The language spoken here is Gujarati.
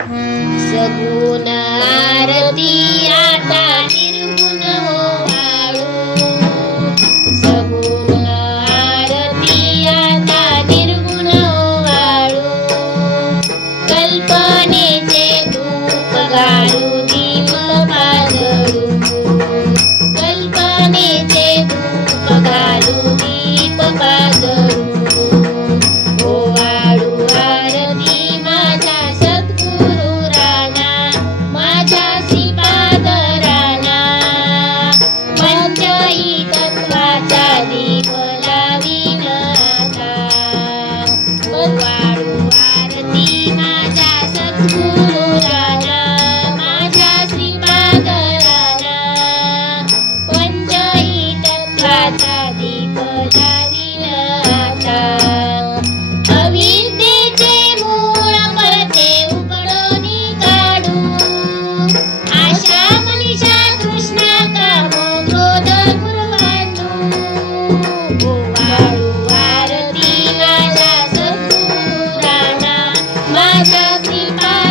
સગુણ આરતી આતા Sita